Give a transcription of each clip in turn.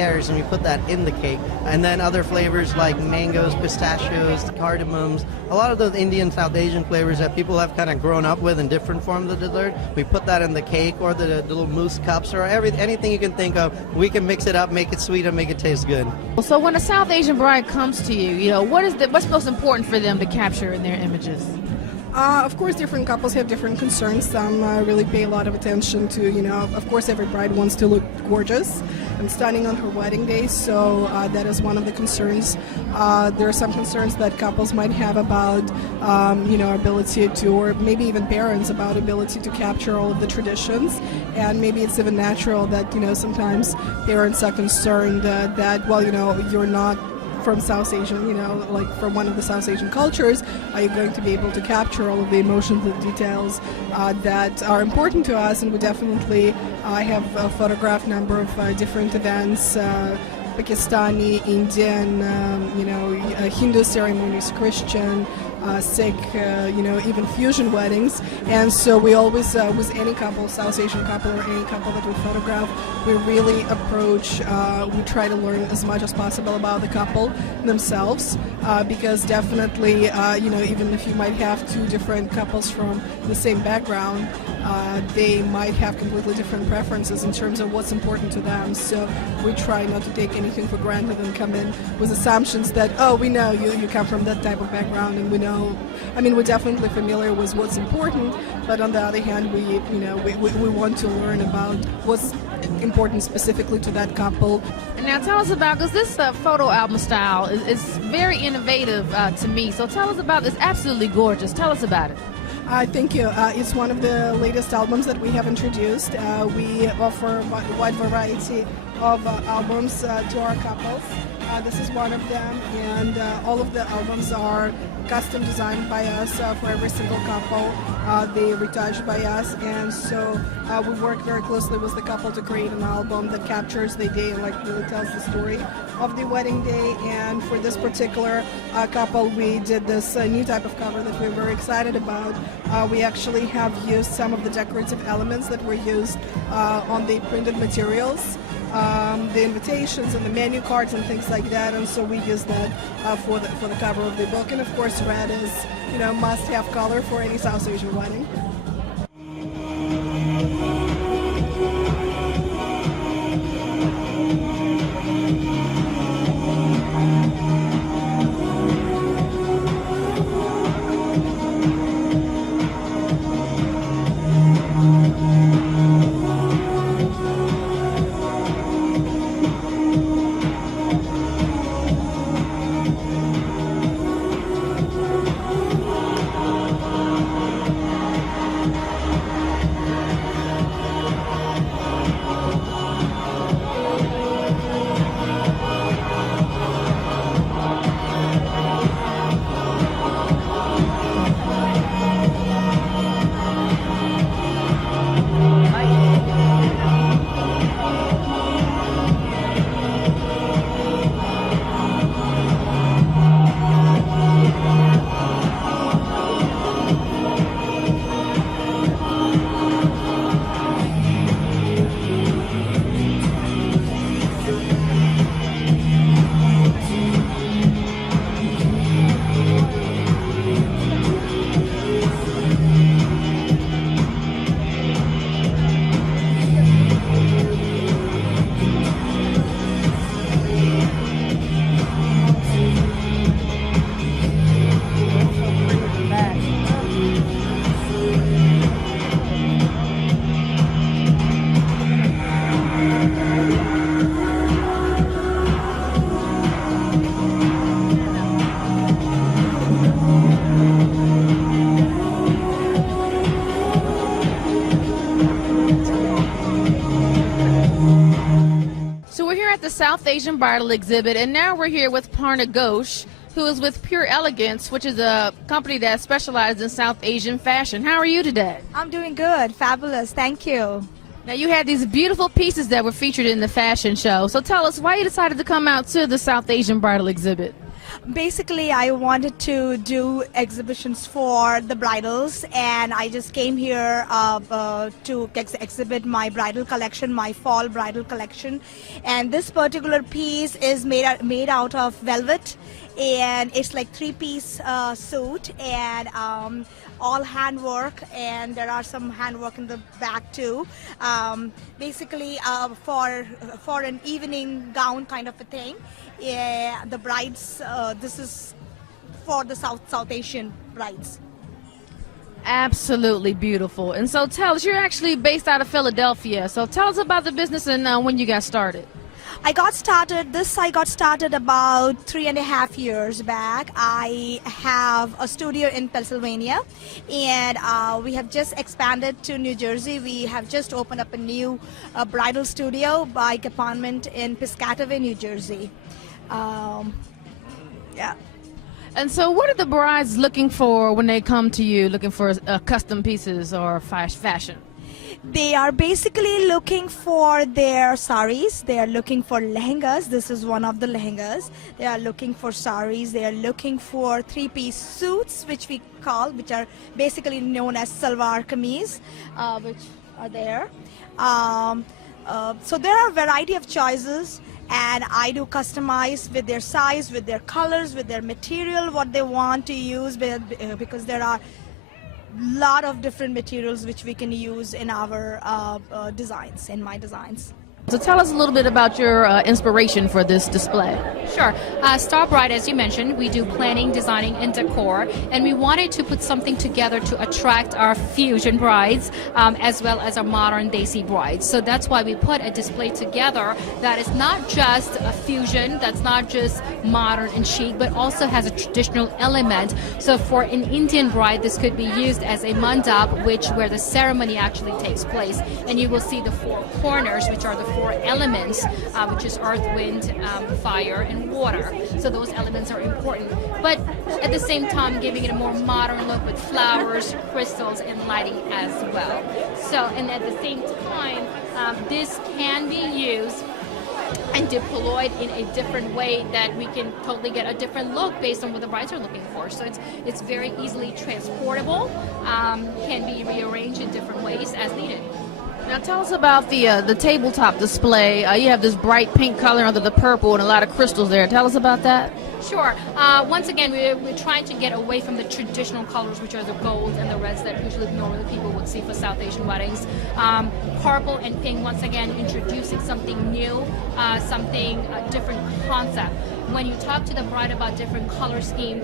carrots, and we put that in the cake. And then other flavors like mangoes, pistachios, cardamoms, a lot of those Indian, South Asian flavors that people have kind of grown up with in different forms of dessert. We put that in the cake or the little mousse cups or anything you can think of. We can mix it up, make it sweet, and make it taste good. So when a South Asian bride comes to you, what's most important for them to capture in their images? Of course, different couples have different concerns. Some really pay a lot of attention to, of course, every bride wants to look gorgeous and stunning on her wedding day, so that is one of the concerns. There are some concerns that couples might have about, ability to, or maybe even parents, about ability to capture all of the traditions, and maybe it's even natural that, sometimes parents are concerned that, well, you're not from South Asian, like from one of the South Asian cultures, are you going to be able to capture all of the emotions and details that are important to us? And we definitely have a photographed number of different events, Pakistani, Indian, Hindu ceremonies, Christian, Sikh, even fusion weddings. And so we always, with any couple, South Asian couple or any couple that we photograph, we really approach, we try to learn as much as possible about the couple themselves, because definitely, even if you might have two different couples from the same background, they might have completely different preferences in terms of what's important to them. So we try not to take anything for granted and come in with assumptions that, oh, we know you come from that type of background, and we know, we're definitely familiar with what's important, but on the other hand, we want to learn about what's important specifically to that couple. And now tell us about, because this photo album style is very innovative to me, so tell us about this. Absolutely gorgeous. Tell us about it. Thank you. It's one of the latest albums that we have introduced. We offer a wide variety of albums to our couples. This is one of them, and all of the albums are custom designed by us for every single couple. They retouched by us, and so we work very closely with the couple to create an album that captures the day, like really tells the story of the wedding day. And for this particular couple, we did this new type of cover that we're very excited about. We actually have used some of the decorative elements that were used on the printed materials, the invitations and the menu cards and things like that, and so we use that for the cover of the book. And of course, red is must-have color for any South Asian wedding. South Asian Bridal Exhibit, and now we're here with Parna Ghosh, who is with Pure Elegance, which is a company that specializes in South Asian fashion. How are you today? I'm doing good. Fabulous. Thank you. Now, you had these beautiful pieces that were featured in the fashion show. So tell us why you decided to come out to the South Asian Bridal Exhibit. Basically, I wanted to do exhibitions for the bridals, and I just came here to exhibit my bridal collection, my fall bridal collection. And this particular piece is made out of velvet, and it's like three-piece suit, and all handwork, and there are some handwork in the back too. Basically, for an evening gown kind of a thing. Yeah, the brides. This is for the South Asian brides. Absolutely beautiful. And so tell us, you're actually based out of Philadelphia. So tell us about the business and when you got started. I got started about 3.5 years back. I have a studio in Pennsylvania, and we have just expanded to New Jersey. We have just opened up a new bridal studio, bike apartment in Piscataway, New Jersey. Yeah. And so what are the brides looking for when they come to you, looking for custom pieces or fashion? They are basically looking for their saris. They are looking for lehengas. This is one of the lehengas. They are looking for saris. They are looking for three-piece suits, which are basically known as salwar kameez, which are there. So there are a variety of choices, and I do customize with their size, with their colors, with their material, what they want to use, because there are lot of different materials which we can use in our designs, in my designs. So tell us a little bit about your inspiration for this display. Sure. Star Bride, as you mentioned, we do planning, designing, and decor, and we wanted to put something together to attract our fusion brides as well as our modern Desi brides. So that's why we put a display together that is not just a fusion, that's not just modern and chic, but also has a traditional element. So for an Indian bride, this could be used as a mandap, where the ceremony actually takes place, and you will see the four corners, which are the four elements, which is earth, wind, fire, and water. So those elements are important, but at the same time giving it a more modern look with flowers, crystals, and lighting as well. So, and at the same time, this can be used and deployed in a different way that we can totally get a different look based on what the brides are looking for. So it's very easily transportable, can be rearranged in different ways as needed. Now tell us about the tabletop display. You have this bright pink color under the purple and a lot of crystals there. Tell us about that. Sure. Once again, we're trying to get away from the traditional colors, which are the golds and the reds that usually normally people would see for South Asian weddings. Purple and pink, once again, introducing something new, a different concept. When you talk to the bride about different color scheme,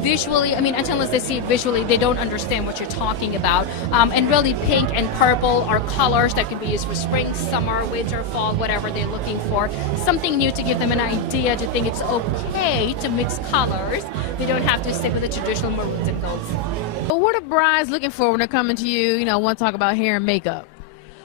visually, unless they see it visually, they don't understand what you're talking about. And really, pink and purple are colors that can be used for spring, summer, winter, fall, whatever they're looking for. Something new to give them an idea to think it's okay to mix colors. They don't have to stick with the traditional maroons and golds. But what are brides looking for when they're coming to you, want to talk about hair and makeup?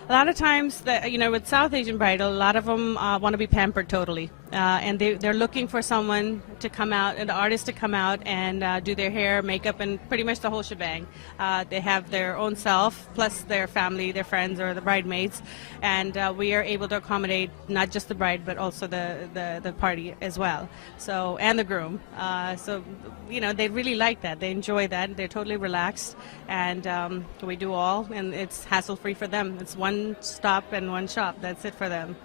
A lot of times, with South Asian Bridal, a lot of them want to be pampered totally. And they're looking for someone to come out, an artist to come out and do their hair, makeup, and pretty much the whole shebang. They have their own self, plus their family, their friends, or the bridesmaids. And we are able to accommodate not just the bride, but also the party as well. So, and the groom. They really like that. They enjoy that. They're totally relaxed. And we do all, and it's hassle-free for them. It's one stop and one shop. That's it for them.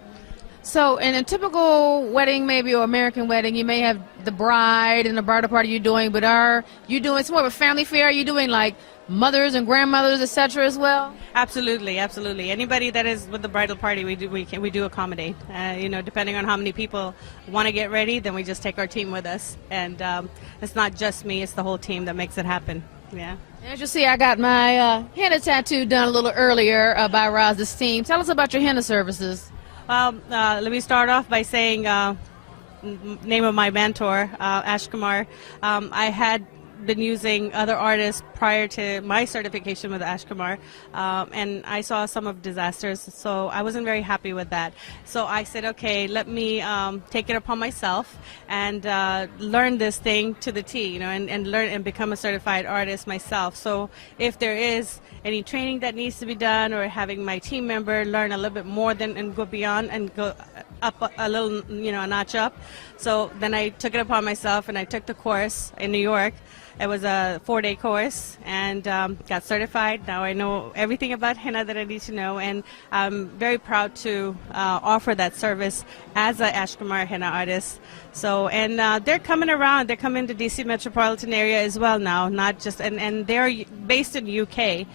So in a typical wedding, maybe, or American wedding, you may have the bride and the bridal party you're doing, but are you doing, it's more of a family fair? Are you doing like mothers and grandmothers, etc. as well? Absolutely, absolutely. Anybody that is with the bridal party, we do accommodate. Depending on how many people want to get ready, then we just take our team with us. And it's not just me, it's the whole team that makes it happen. Yeah. As you see, I got my henna tattoo done a little earlier by Roz's team. Tell us about your henna services. Well, let me start off by saying name of my mentor, Ash Kumar. I had been using other artists prior to my certification with Ash Kumar, and I saw some of disasters, so I wasn't very happy with that. So I said, okay, let me take it upon myself and learn this thing to the T, and learn and become a certified artist myself. So if there is any training that needs to be done, or having my team member learn a little bit more and go beyond and go up a little, a notch up. So then I took it upon myself and I took the course in New York. It was a 4-day course and got certified. Now I know everything about henna that I need to know, and I'm very proud to offer that service as an Ashkamar henna artist. So, and they're coming around. They're coming to DC metropolitan area as well now, not just, and they're based in UK.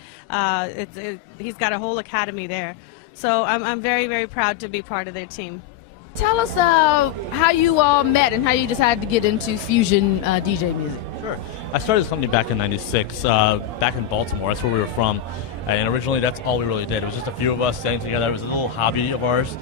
He's got a whole academy there. So I'm very, very proud to be part of their team. Tell us how you all met and how you decided to get into fusion DJ music. Sure. I started this company back in '96, back in Baltimore. That's where we were from. And originally, that's all we really did. It was just a few of us staying together. It was a little hobby of ours.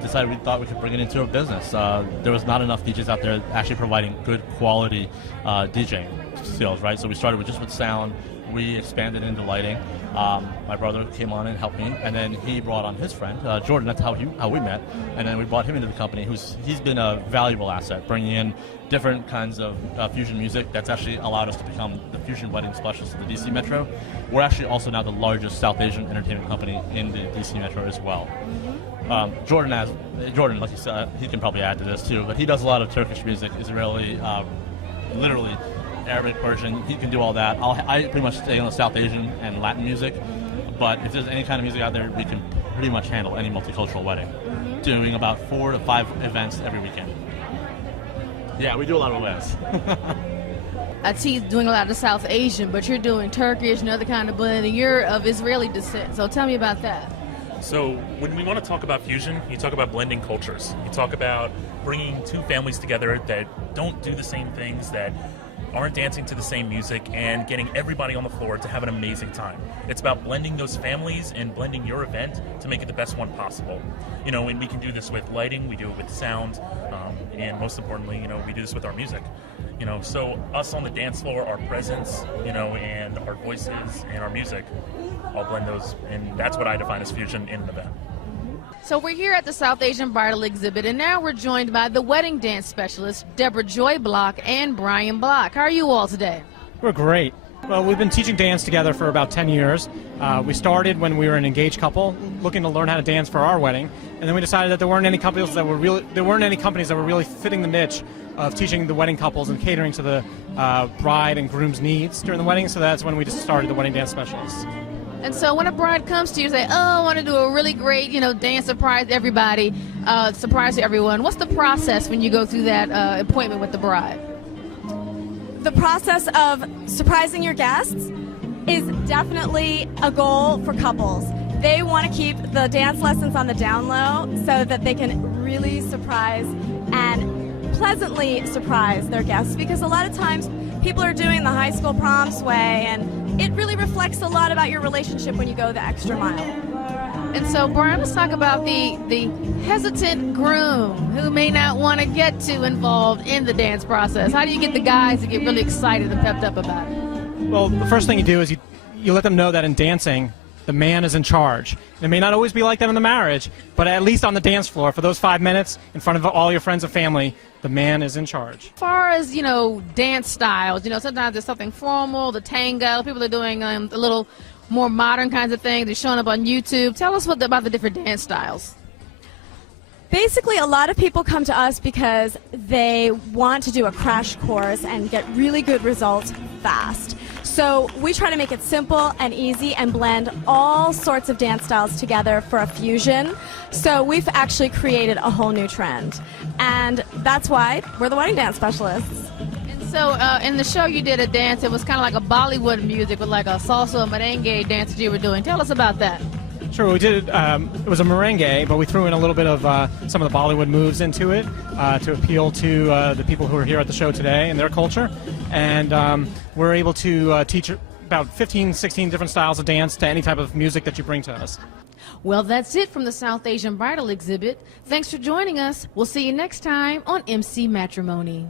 Decided we thought we could bring it into a business. There was not enough DJs out there actually providing good quality DJing skills, right? So we started with sound. We expanded into lighting. My brother came on and helped me, and then he brought on his friend, Jordan. That's how we met. And then we brought him into the company. He's been a valuable asset, bringing in different kinds of fusion music. That's actually allowed us to become the fusion wedding specialist of the DC Metro. We're actually also now the largest South Asian entertainment company in the DC Metro as well. Jordan, like you said, he can probably add to this too, but he does a lot of Turkish music, Israeli, literally Arabic, Persian. He can do all that. I pretty much stay on the South Asian and Latin music, but if there's any kind of music out there, we can pretty much handle any multicultural wedding. Doing about 4 to 5 events every weekend. Yeah, we do a lot of events. I see you doing a lot of South Asian, but you're doing Turkish and other kind of blending. You're of Israeli descent, so tell me about that. So when we want to talk about fusion, you talk about blending cultures. You talk about bringing two families together that don't do the same things, that aren't dancing to the same music, and getting everybody on the floor to have an amazing time. It's about blending those families and blending your event to make it the best one possible. And we can do this with lighting, we do it with sound, and most importantly, we do this with our music. So us on the dance floor, our presence, and our voices and our music all blend those, and that's what I define as fusion in an event. So we're here at the South Asian Bridal Exhibit, and now we're joined by the wedding dance specialists, Deborah Joy Block and Brian Block. How are you all today? We're great. Well, we've been teaching dance together for about 10 years. We started when we were an engaged couple, looking to learn how to dance for our wedding, and then we decided that there weren't any companies that were really fitting the niche of teaching the wedding couples and catering to the bride and groom's needs during the wedding. So that's when we just started the wedding dance specialists. And so when a bride comes to you and say, I want to do a really great, dance surprise to everybody, surprise to everyone, what's the process when you go through that appointment with the bride? The process of surprising your guests is definitely a goal for couples. They want to keep the dance lessons on the down low so that they can really surprise and pleasantly surprise their guests, because a lot of times people are doing the high school proms way, and it really reflects a lot about your relationship when you go the extra mile. And so, Brian, let's talk about the hesitant groom who may not want to get too involved in the dance process. How do you get the guys to get really excited and pepped up about it? Well, the first thing you do is you let them know that in dancing, the man is in charge. It may not always be like that in the marriage, but at least on the dance floor, for those 5 minutes, in front of all your friends and family, the man is in charge. As far as, dance styles, sometimes there's something formal, the tango, people are doing a little more modern kinds of things. They're showing up on YouTube. Tell us about the different dance styles. Basically, a lot of people come to us because they want to do a crash course and get really good results fast. So we try to make it simple and easy and blend all sorts of dance styles together for a fusion. So we've actually created a whole new trend. And that's why we're the wedding dance specialists. And so in the show you did a dance, it was kind of like a Bollywood music with like a salsa and merengue dance that you were doing. Tell us about that. Sure, we did. It was a merengue, but we threw in a little bit of some of the Bollywood moves into it to appeal to the people who are here at the show today and their culture. And we're able to teach about 15, 16 different styles of dance to any type of music that you bring to us. Well, that's it from the South Asian Bridal Exhibit. Thanks for joining us. We'll see you next time on MC Matrimony.